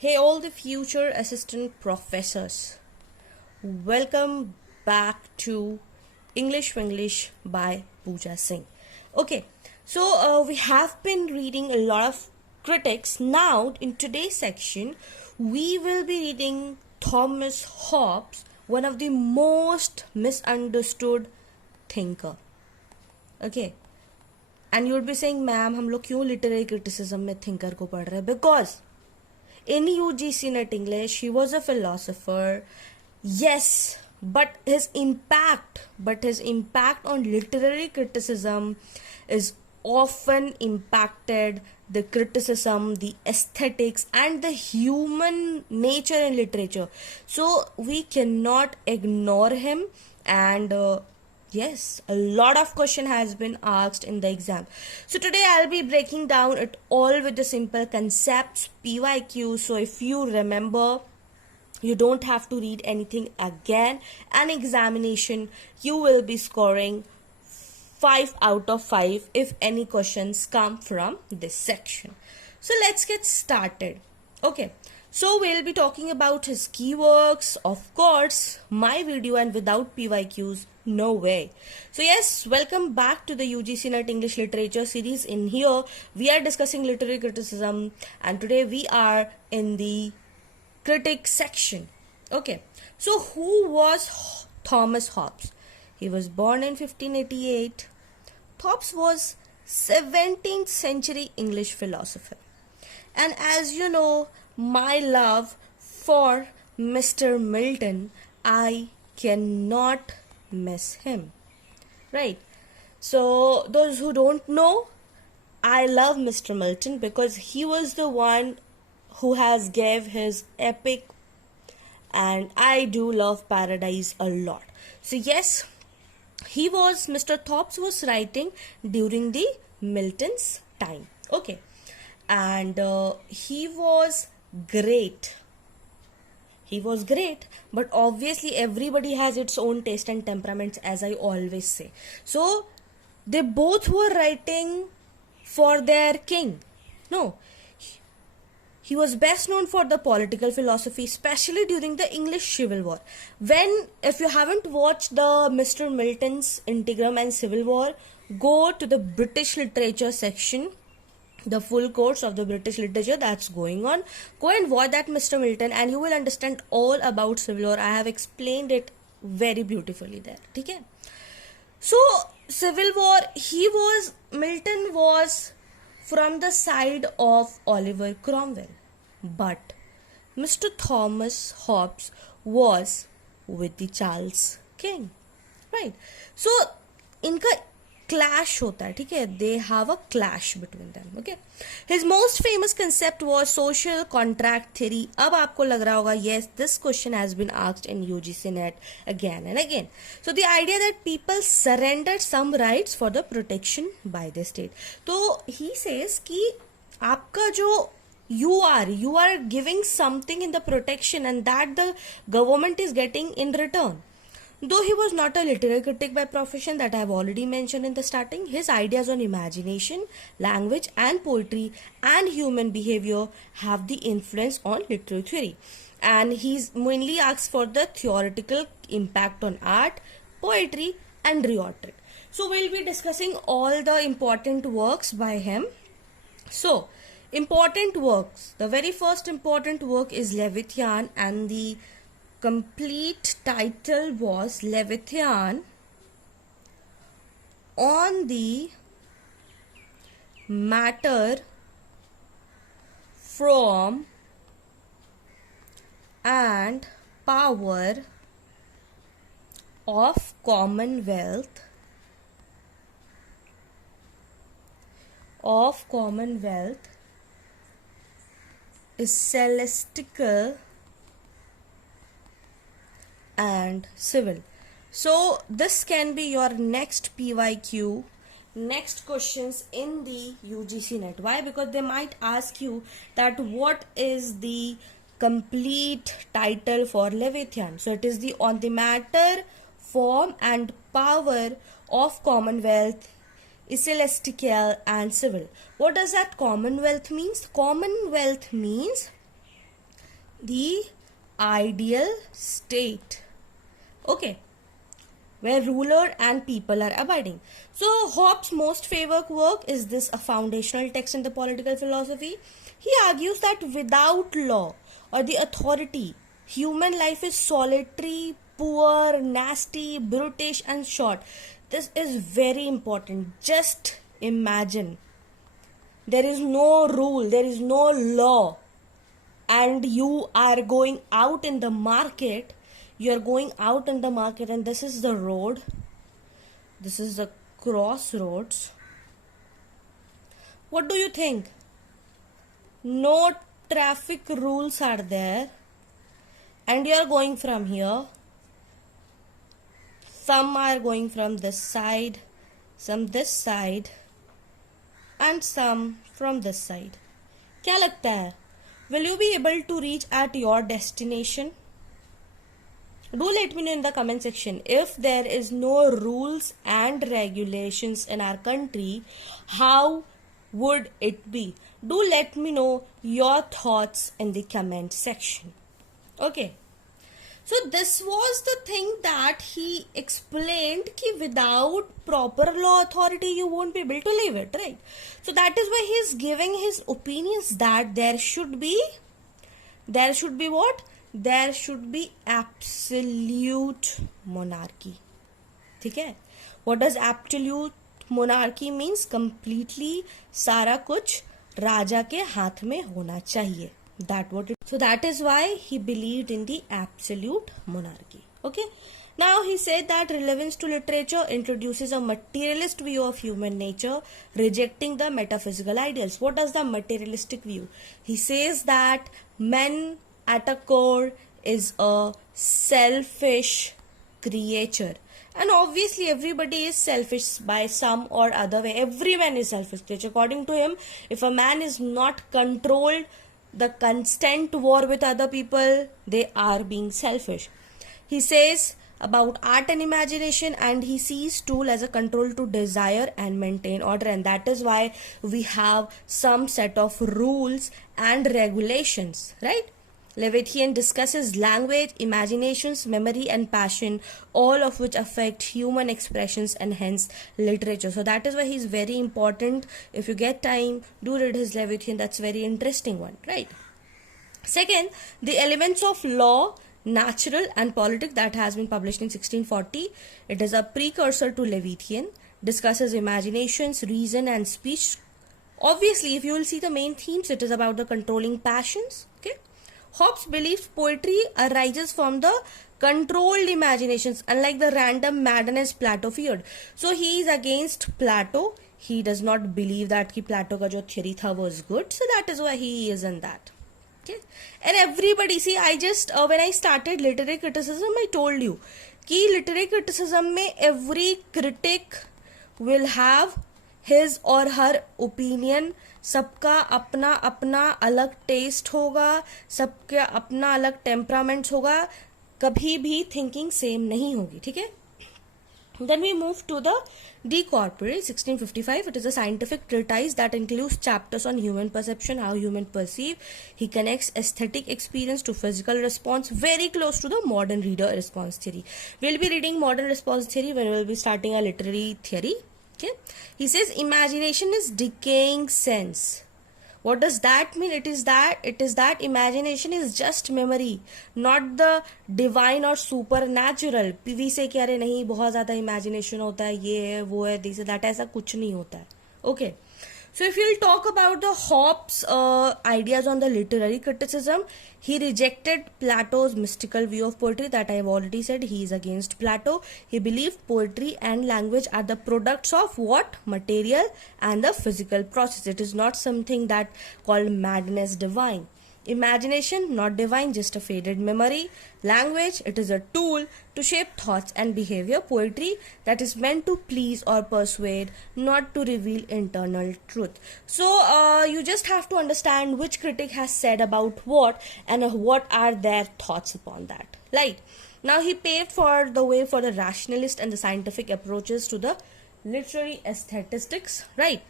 Hey, all the future assistant professors, welcome back to English by Pooja Singh. Okay, so we have been reading a lot of critics. Now, in today's section, we will be reading Thomas Hobbes, one of the most misunderstood thinker. Okay, and you would be saying, ma'am, हम लोग क्यों literary criticism में thinker को पढ़ रहे हैं? Because in UGC NET English, he was a philosopher. Yes, but his impact on literary criticism is often impacted the criticism, the aesthetics, and the human nature in literature. So we cannot ignore him, and yes, a lot of question has been asked in the exam. So today I'll be breaking down it all with the simple concepts, PYQs. So if you remember, you don't have to read anything again. An examination, you will be scoring 5 out of 5 if any questions come from this section. So let's get started. Okay. So we'll be talking about his key works, of course, my video, and without PYQs, no way. So yes, welcome back to the UGC NET English Literature series. In here, we are discussing literary criticism, and today we are in the critic section. Okay, so who was Thomas Hobbes? He was born in 1588. Hobbes was 17th century English philosopher. And as you know, my love for Mr. Milton, I cannot miss him. Right? So, those who don't know, I love Mr. Milton because he was the one who has gave his epic, and I do love Paradise a lot. So, yes, Mr. Hobbes was writing during the Milton's time. Okay. And he was great. But obviously everybody has its own taste and temperaments, as I always say. So they both were writing for their king. No, he was best known for the political philosophy, especially during the English Civil War. If you haven't watched the Mr. Milton's Integrum and Civil War, go to the British literature section, the full course of the British literature that's going on. Go and watch that Mr. Milton and you will understand all about Civil War. I have explained it very beautifully there. Okay? So, Civil War, Milton was from the side of Oliver Cromwell. But Mr. Thomas Hobbes was with the Charles King. Right? So, इनका clash होता है, ठीक है? They have a clash between them. Okay. His most famous concept was social contract theory. अब आपको लग रहा होगा, yes, this question has been asked in UGC NET again and again. So the idea that people surrendered some rights for the protection by the state. तो he says कि आपका जो you are giving something in the protection, and that the government is getting in return. Though he was not a literary critic by profession, that I have already mentioned in the starting, his ideas on imagination, language and poetry and human behavior have the influence on literary theory. And he's mainly asks for the theoretical impact on art, poetry and rhetoric. So we'll be discussing all the important works by him. So, important works. The very first important work is Leviathan, and the complete title was Leviathan on the matter, form and power of commonwealth is celestial and civil. So this can be your next PYQ, next questions in the UGC NET. Why? Because they might ask you that what is the complete title for Leviathan. So it is the on the matter, form and power of commonwealth is celestial and civil. What does that commonwealth means? Commonwealth means the ideal state, okay, where ruler and people are abiding. So Hobbes' most favored work is this, a foundational text in the political philosophy. He argues that without law or the authority, human life is solitary, poor, nasty, brutish and short. This is very important. Just imagine, there is no rule, there is no law, and you are going out in the market. You are going out in the market, and this is the road, this is the crossroads. What do you think? No traffic rules are there, and you are going from here. Some are going from this side, some this side, and some from this side. क्या लगता है? Will you be able to reach at your destination? Do let me know in the comment section. If there is no rules and regulations in our country, how would it be? Do let me know your thoughts in the comment section. Okay. So this was the thing that he explained, कि without proper law authority you won't be able to live it, right? So that is why he is giving his opinions that there should be what? There should be absolute monarchy. ठीक है? What does absolute monarchy means? Completely सारा कुछ राजा के हाथ में होना चाहिए. So that is why he believed in the absolute monarchy. Okay. Now he said that relevance to literature introduces a materialist view of human nature, rejecting the metaphysical ideals. What does the materialistic view? He says that man at a core is a selfish creature. And obviously everybody is selfish by some or other way. Everyone is selfish. According to him, if a man is not controlled, the constant war with other people, they are being selfish. He says about art and imagination, and he sees tool as a control to desire and maintain order, and that is why we have some set of rules and regulations, right? Leviathan discusses language, imaginations, memory and passion, all of which affect human expressions and hence literature. So that is why he is very important. If you get time, do read his Leviathan. That's very interesting one, right? Second, the elements of law, natural and politic, that has been published in 1640. It is a precursor to Leviathan, discusses imaginations, reason and speech. Obviously, if you will see the main themes, it is about the controlling passions, okay? Hobbes believes poetry arises from the controlled imaginations, unlike the random madness Plato feared. So he is against Plato. He does not believe that ki Plato ka jo theory tha was good. So that is why he is in that. Okay. And everybody, see, I just when I started literary criticism, I told you ki literary criticism mein every critic will have his or her opinion. सबका अपना अपना अलग test होगा, सबका अपना अलग temperaments होगा, कभी भी थिंकिंग सेम नहीं होगी, ठीक है? Then we move to the De Corpore, 1655. It is a scientific treatise that includes chapters on human perception, how human perceive. He connects aesthetic experience to physical response, very close to the modern reader response theory. We'll be reading modern response theory when we'll be starting a literary theory. Okay. He says imagination is decaying sense. What does that mean? It is that imagination is just memory, not the divine or supernatural. PV से कह रहे नहीं बहुत ज़्यादा imagination होता है, ये है वो है this that, ऐसा कुछ नहीं होता है. Okay. So if you'll talk about the Hobbes ideas on the literary criticism, he rejected Plato's mystical view of poetry that I have already said. He is against Plato. He believed poetry and language are the products of what? Material and the physical process. It is not something that called madness divine. Imagination, not divine, just a faded memory. Language, it is a tool to shape thoughts and behavior. Poetry, that is meant to please or persuade, not to reveal internal truth. So, you just have to understand which critic has said about what and what are their thoughts upon that. Right? Now, he paved for the way for the rationalist and the scientific approaches to the literary aesthetics. Right?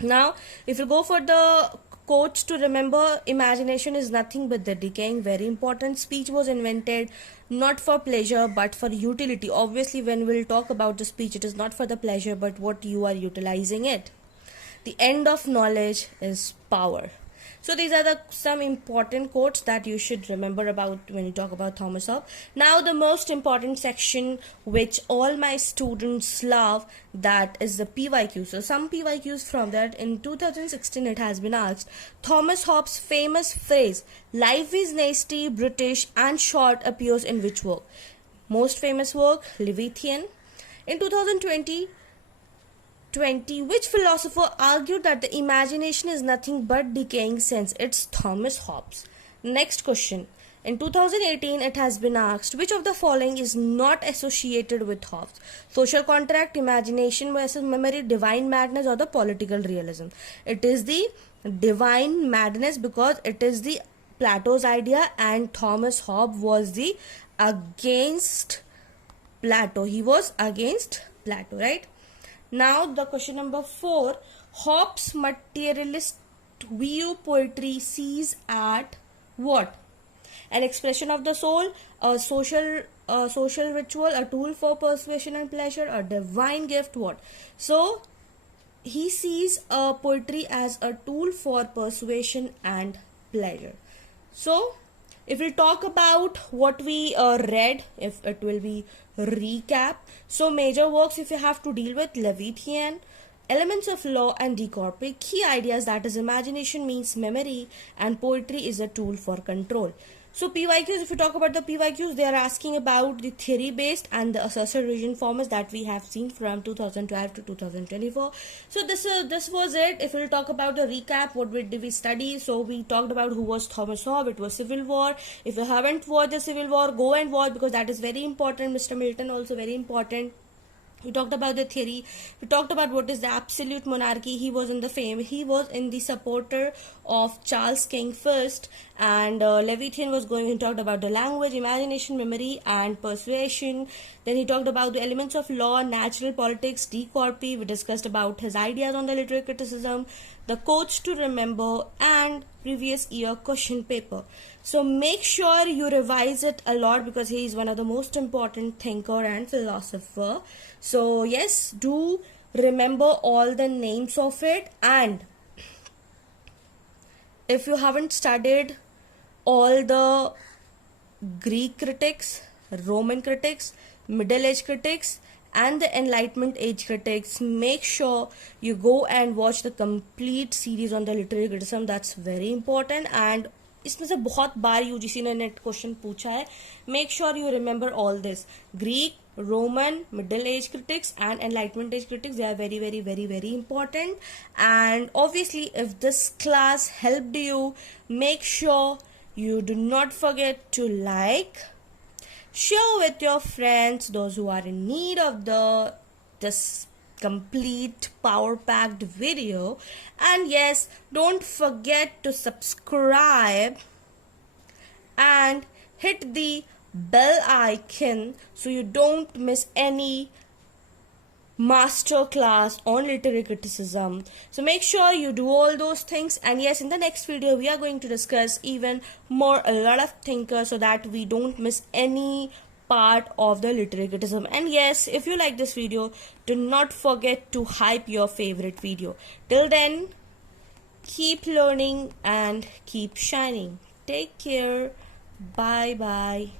Now, if you go for the quotes to remember: imagination is nothing but the decaying. Very important. Speech was invented not for pleasure but for utility. Obviously, when we'll talk about the speech, it is not for the pleasure but what you are utilizing it. The end of knowledge is power. So these are some important quotes that you should remember about when you talk about Thomas Hobbes. Now the most important section which all my students love, that is the PYQ. So some PYQs from that. In 2016 it has been asked, Thomas Hobbes' famous phrase, life is nasty, British and short, appears in which work? Most famous work, Leviathan. In 2020, which philosopher argued that the imagination is nothing but decaying sense? It's Thomas Hobbes. Next question. In 2018, it has been asked, which of the following is not associated with Hobbes? Social contract, imagination versus memory, divine madness, or the political realism? It is the divine madness, because it is the Plato's idea, and Thomas Hobbes was the against Plato. He was against Plato, right? Now the question number 4, Hobbes' materialist view poetry sees at what? An expression of the soul, a social ritual, a tool for persuasion and pleasure, a divine gift, what? So he sees poetry as a tool for persuasion and pleasure. So if we talk about what we read, if it will be recap. So major works, if you have to deal with: Leviathan, Elements of Law, and De Corpore. Key ideas, that is imagination means memory and poetry is a tool for control. So PYQs, if you talk about the PYQs, they are asking about the theory based and the assertion region formats that we have seen from 2012 to 2024. So this was it. If we'll talk about the recap, what did we study? So we talked about who was Thomas Hobbes. It was Civil War. If you haven't watched the Civil War, go and watch, because that is very important. Mr. Milton also very important. We talked about the theory. We talked about what is the absolute monarchy. He was in the supporter of Charles King first, and Leviathan was going and talked about the language, imagination, memory, and persuasion. Then he talked about the elements of law, natural politics, De Corpore. We discussed about his ideas on the literary criticism, the quotes to remember, and previous year question paper. So make sure you revise it a lot, because he is one of the most important thinker and philosopher. So yes, do remember all the names of it, and if you haven't studied all the Greek critics, Roman critics, Middle Age critics, and the Enlightenment age critics, make sure you go and watch the complete series on the literary criticism. That's very important, and इसमें से बहुत बार UGC ने net question पूछा है. Make sure you remember all this: Greek, Roman, Middle Age critics, and Enlightenment age critics. They are very, very, very, very important. And obviously, if this class helped you, make sure you do not forget to like, share with your friends, those who are in need of this complete power packed video. And yes, don't forget to subscribe and hit the bell icon so you don't miss any master class on literary criticism. So make sure you do all those things. And yes, in the next video we are going to discuss even more, a lot of thinkers, so that we don't miss any part of the literary criticism. And yes, if you like this video, do not forget to hype your favorite video. Till then, keep learning and keep shining. Take care. Bye bye.